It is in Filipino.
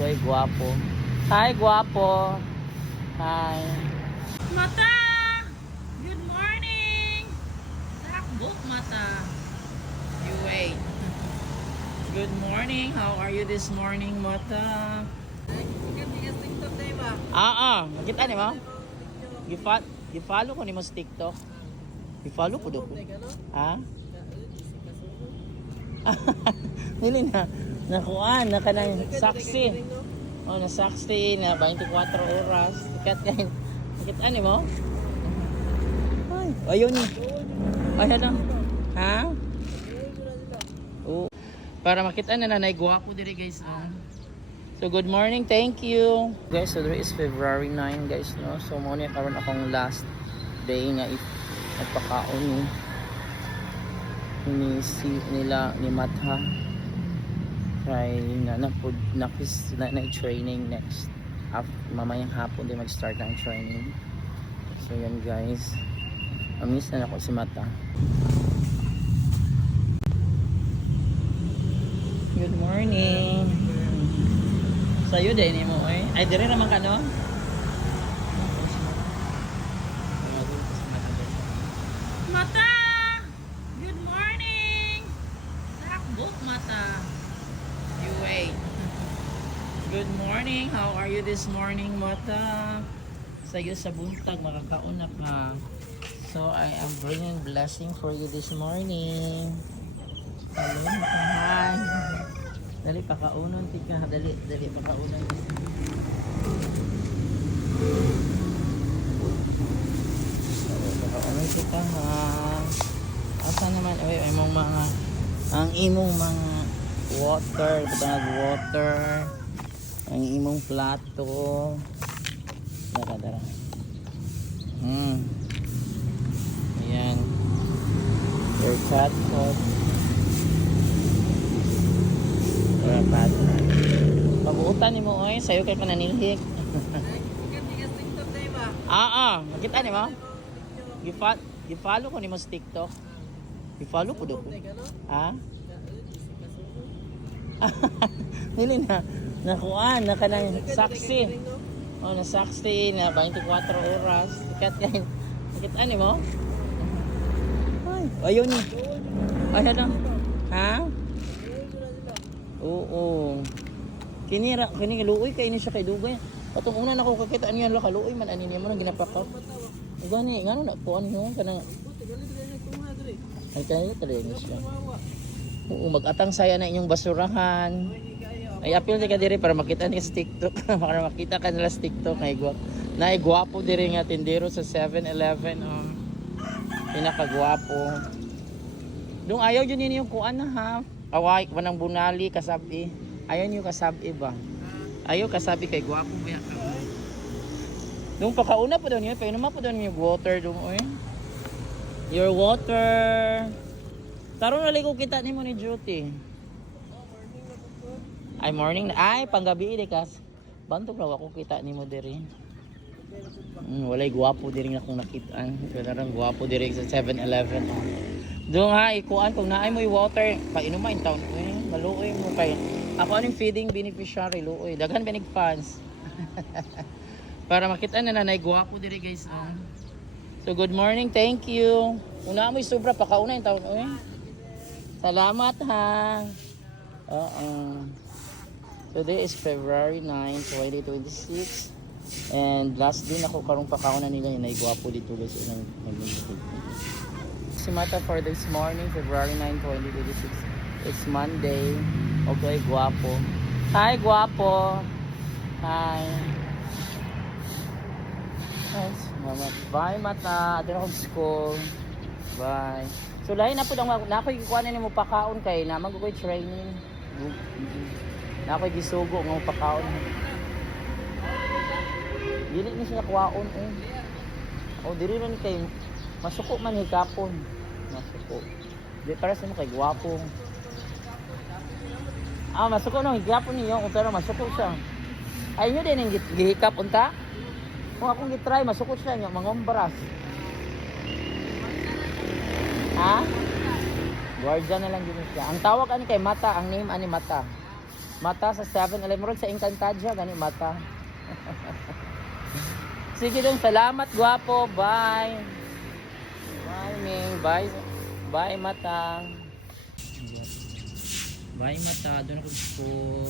Okay, guwapo. Hi, guwapo. Hi. Mata! Good morning! Takbo, Mata. You wait. Good morning. How are you this morning, Mata? Nakita ni mo? Gi-follow ko ni mo sa TikTok. Gi-follow ko do ko. Ha? Nili na. Nakuan, nakanang saksi. Oh, na saksi na 24 oras. Nakita ni mo? Ay, ayun ni. Ay, ano? Ha? Oh. Para makita na nanay guwapo diri guys. So good morning, thank you. Guys, so there is February 9 guys, no. So mo ni karon akong last day nga nagpakaon ni si nila ni Matha. Kay na training next. Mamayang hapon din mag-start ang training. So yan guys. Amiss na ako si Matha. Good morning. Sa'yo din mo eh. Ay, dire naman ka no? Mata! Good morning! Takbo, Mata. You wait. Good morning. How are you this morning, Mata? Sa'yo sa buntag, makakaon na ka. So, I am bringing blessing for you this morning. Hello, hi. Dali pakaunon tika, dali pakaunon. Pakaunon tika ha. Asa naman ay imong mga ang imong mga water, water. Ang imong plato. Dara. Ayan. Your cat food. Pabuutan ni mo oy, sayo kay pananilhik. Nakita ni mo? Gi-follow ko ni mo sa TikTok. Gi-follow ko do ko. Ha? Nili na. Nakuan, nakanang saksi. Oh, na saksi na 24 oras. Nakita ni mo? Ay, ayun ni. Ay, ano? Ha? Oo. Kini luoy kay ni siya kay dugay. Katong una nako kakita niya la kaluoy man ani niya man ginapakaw. Gani ngano na po ano kanang ay kay talaga ni siya. Oo, mag-atang saya na inyong basurahan. Ay apil ka diri para makita ni sa TikTok. Para makita ka nila sa TikTok kay gwapo diri nga tindero sa 7-Eleven pinakagwapo. Dong ayaw jud niyo kuan na ha. Away wanang bunali kasabi. Ayaw niyo kasabi ba? Ayaw kasabi kay gwapo ba ka. Dong pakauna pa daw niyo, painom pa daw niyo water dong oy. Your water. Taron na ko kita nimo ni Duty. Ay morning na. Ay panggabi di kas. Bantog raw ako kita nimo diri. Walay gwapo diri na akong nakitaan. Kanarang gwapo diri sa 7-Eleven. Doon ha, ikuan kung naay mo yung water, painuman yung taon. Maluoy mo kay. Ako anong feeding beneficiary, luoy. Daghan benig fans. Para makita na nanay, guwapo diri guys. So good morning, thank you. Una mo yung sobra, pakauna yung taon. Salamat ha. Today is February 9, 2026. And last din ako karong pakauna nila yung naiguwapo dito guys. Si Matha for this morning, February 9, 2026. It's Monday. Okay, guwapo. Hi, guwapo. Hi. Yes, bye, Matha. Atin akong school. Bye. So, lahi na po na ako ikuanin mo pakaon kay na mag-go training. Na ako gisugo ng pakaon. Dili ni sila kuwaon eh. O, diri rin kay masuko man higapon. Masuko. Di para sa mo kay guwapo. Masuko no higapon niyo pero masuko siya. Ay nyo din yung gihikap unta. Kung akong gitry masuko siya nga mangombras. Ha? Guardian na lang din siya. Ang tawag ani kay Matha, ang name ani Matha. Mata sa 7-Eleven. Murag sa Encantadia, gani mata. Sige dong, salamat gwapo. Bye. Bye, Ming. Bye. Bye, mata. Bye, mata. Doon ako school.